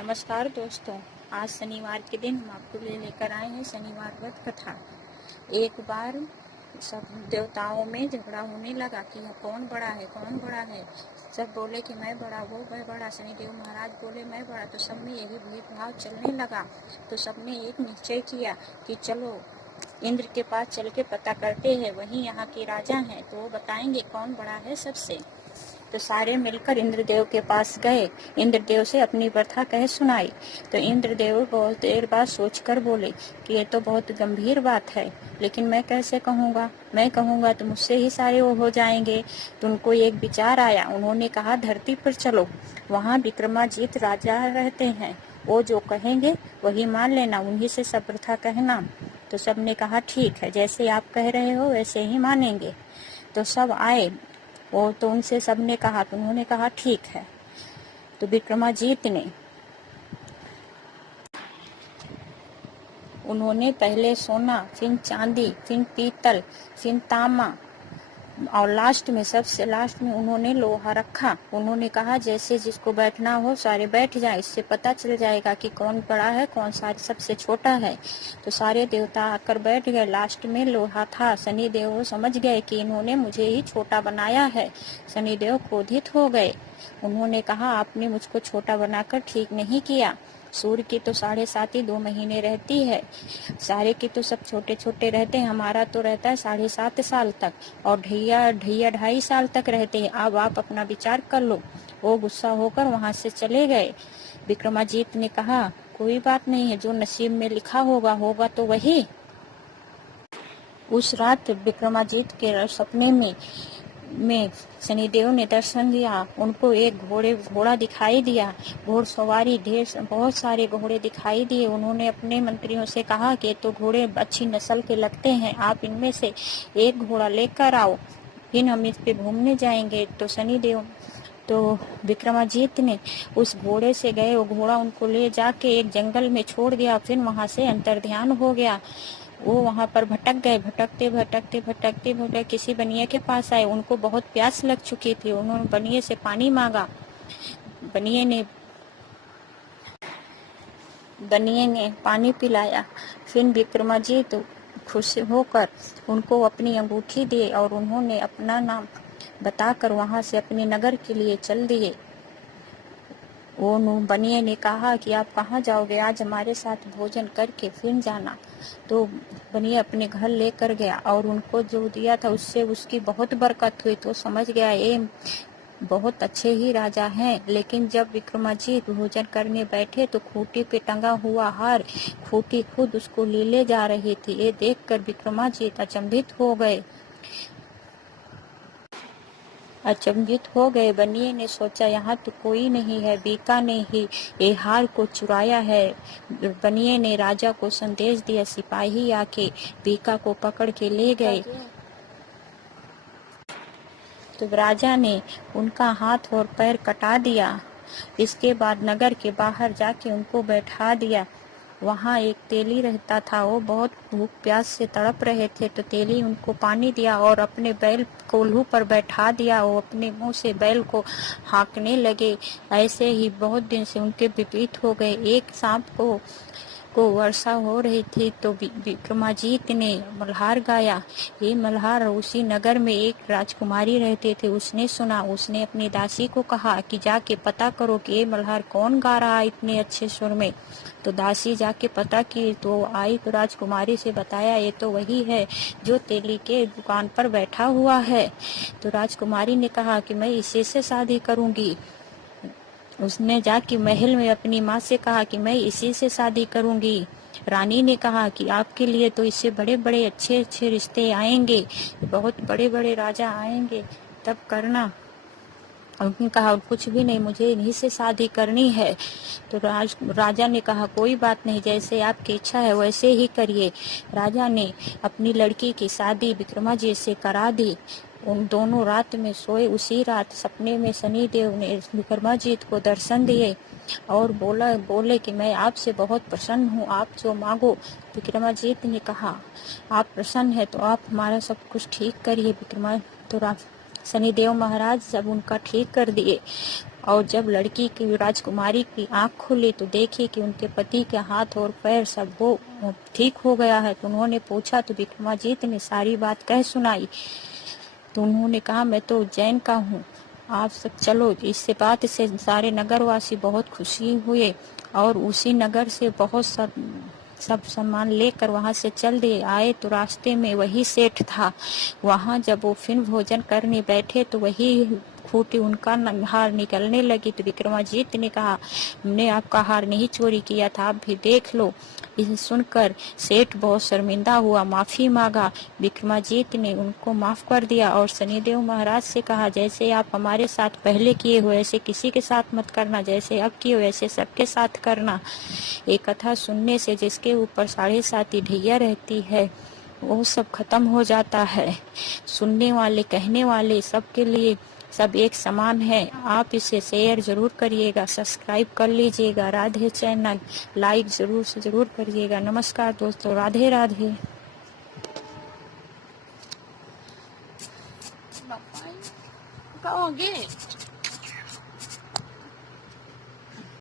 नमस्कार दोस्तों, आज शनिवार के दिन हम आपको लेकर आए हैं शनिवार व्रत कथा। एक बार सब देवताओं में झगड़ा होने लगा कि कौन बड़ा है, कौन बड़ा है। सब बोले कि मैं बड़ा, वो मैं बड़ा। शनिदेव महाराज बोले मैं बड़ा। तो सब में यही भेदभाव चलने लगा। तो सबने एक निश्चय किया कि चलो इंद्र के पास चल के पता करते हैं, वही यहाँ के राजा हैं, तो वो बताएंगे कौन बड़ा है सबसे। तो सारे मिलकर इंद्रदेव के पास गए, इंद्रदेव से अपनी व्यथा कह सुनाई। तो इंद्रदेव बहुत देर बाद सोचकर बोले कि ये तो बहुत गंभीर बात है, लेकिन मैं कैसे कहूँगा, मैं कहूँगा तो मुझसे ही सारे वो हो जाएंगे। तो उनको एक विचार आया। उन्होंने कहा धरती पर चलो, वहाँ विक्रमाजीत राजा रहते हैं, वो जो कहेंगे वही मान लेना, उन्हीं से सब व्यथा कहना। तो सब ने कहा ठीक है, जैसे आप कह रहे हो वैसे ही मानेंगे। तो सब आए, वो तो उनसे सबने कहा, तो उन्होंने कहा ठीक है। तो विक्रमाजीत ने उन्होंने पहले सोना, फिर चांदी, फिर पीतल, फिर तांबा और लास्ट में, सबसे लास्ट में उन्होंने लोहा रखा। उन्होंने कहा जैसे जिसको बैठना हो सारे बैठ जाए, इससे पता चल जाएगा कि कौन बड़ा है, कौन सा सबसे छोटा है। तो सारे देवता आकर बैठ गए। लास्ट में लोहा था। शनिदेव समझ गए कि इन्होंने मुझे ही छोटा बनाया है। शनिदेव क्रोधित हो गए। उन्होंने कहा आपने मुझको छोटा बनाकर ठीक नहीं किया। सूर्य की तो 7.5 2 महीने रहती है, सारे की तो सब छोटे छोटे रहते हैं, हमारा तो रहता है 7.5 साल तक, और ढैया 2.5 साल तक रहते हैं। अब आप अपना विचार कर लो। वो गुस्सा होकर वहां से चले गए। विक्रमाजीत ने कहा कोई बात नहीं है, जो नसीब में लिखा होगा होगा तो वही। उस रात विक्रमाजीत के सपने में शनिदेव ने दर्शन दिया। उनको एक घोड़ा दिखाई दिया, घोड़सवारी, बहुत सारे घोड़े दिखाई दिए। उन्होंने अपने मंत्रियों से कहा कि तो घोड़े अच्छी नस्ल के लगते हैं, आप इनमें से एक घोड़ा लेकर आओ, फिर हम इस पे घूमने जाएंगे। तो विक्रमाजीत ने उस घोड़े से गए, वो घोड़ा उनको ले जाके एक जंगल में छोड़ दिया। फिर वहां से अंतर्ध्यान हो गया। वो वहां पर भटक गए। भटकते किसी बनिए के पास आए। उनको बहुत प्यास लग चुकी थी। उन्होंने बनिए से पानी मांगा। बनिए ने पानी पिलाया। फिर विक्रमाजीत खुश होकर उनको अपनी अंगूठी दी और उन्होंने अपना नाम बताकर वहां से अपने नगर के लिए चल दिए। वो बनिए ने कहा कि आप कहाँ जाओगे, आज हमारे साथ भोजन करके फिर जाना। तो बनिए अपने घर लेकर गया और उनको जो दिया था उससे उसकी बहुत बरकत हुई। तो समझ गया ये बहुत अच्छे ही राजा हैं। लेकिन जब विक्रमाजीत भोजन करने बैठे तो खूंटी पे टंगा हुआ हार खूंटी खुद उसको ले जा रही थी। ये देखकर विक्रमाजीत अचंभित हो गए। बनिए ने सोचा यहाँ तो कोई नहीं है, बीका ने ही ये हार को चुराया है। बनिए ने राजा को संदेश दिया, सिपाही आके बीका को पकड़ के ले गए। तो राजा ने उनका हाथ और पैर कटा दिया। इसके बाद नगर के बाहर जाके उनको बैठा दिया। वहाँ एक तेली रहता था, वो बहुत भूख प्यास से तड़प रहे थे। तो तेली उनको पानी दिया और अपने बैल कोल्हू पर बैठा दिया। वो अपने मुंह से बैल को हाँकने लगे। ऐसे ही बहुत दिन से उनके विपरीत हो गए। एक सांप को वर्षा हो रही थी तो विक्रमाजीत ने मल्हार गाया। ये मल्हार उसी नगर में एक राजकुमारी रहते थे। उसने सुना, उसने अपनी दासी को कहा कि जाके पता करो कि ये मल्हार कौन गा रहा है इतने अच्छे सुर में। तो दासी जाके पता की तो आई, तो राजकुमारी से बताया ये तो वही है जो तेली के दुकान पर बैठा हुआ है। तो राजकुमारी ने कहा कि मैं इसी से शादी करूंगी। उसने जाके महल में अपनी माँ से कहा कि मैं इसी से शादी करूंगी। रानी ने कहा कि आपके लिए तो इससे बड़े बड़े अच्छे अच्छे रिश्ते आएंगे, बहुत बड़े बड़े राजा आएंगे, तब करना। उन्होंने कहा कुछ भी नहीं, मुझे इन्हीं से शादी करनी है। तो राजा ने कहा कोई बात नहीं, जैसे आपकी इच्छा है वैसे ही करिए। राजा ने अपनी लड़की की शादी विक्रमाजीत से करा दी। उन दोनों रात में सोए। उसी रात सपने में शनिदेव ने विक्रमाजीत को दर्शन दिए और बोले कि मैं आपसे बहुत प्रसन्न हूँ, आप जो मांगो। विक्रमाजीत ने कहा आप प्रसन्न है तो आप हमारा सब कुछ ठीक करिए। शनिदेव महाराज सब उनका ठीक कर दिए। और जब लड़की की राजकुमारी की आंख खुली तो देखी कि उनके पति के हाथ और पैर सब वो ठीक हो गया है। तो उन्होंने पूछा तो विक्रमाजीत ने सारी बात कह सुनाई। तो उन्होंने कहा मैं तो उज्जैन का हूँ, आप सब चलो। इससे बात से सारे नगरवासी बहुत खुशी हुए और उसी नगर से बहुत सब सामान लेकर वहां से चल दिए आए। तो रास्ते में वही सेठ था। वहां जब वो फिर भोजन करने बैठे तो वही खूंटी उनका हार निकलने लगी। तो विक्रमाजीत ने कहा हमने आपका हार नहीं चोरी किया था, आप भी देख लो। इसे सुनकर सेठ बहुत शर्मिंदा हुआ, माफी मांगा। विक्रमाजीत ने उनको माफ कर दिया और शनिदेव महाराज से कहा जैसे आप हमारे साथ पहले किए हो ऐसे किसी के साथ मत करना, जैसे अब किए हो ऐसे सबके साथ करना। ये कथा सुनने से जिसके ऊपर 7.5 ढैया रहती है वो सब खत्म हो जाता है। सुनने वाले कहने वाले सबके लिए सब एक समान है। आप इसे शेयर जरूर करिएगा, सब्सक्राइब कर लीजिएगा, राधे चैनल लाइक जरूर से जरूर करिएगा। नमस्कार दोस्तों, राधे राधे। Cậu nghe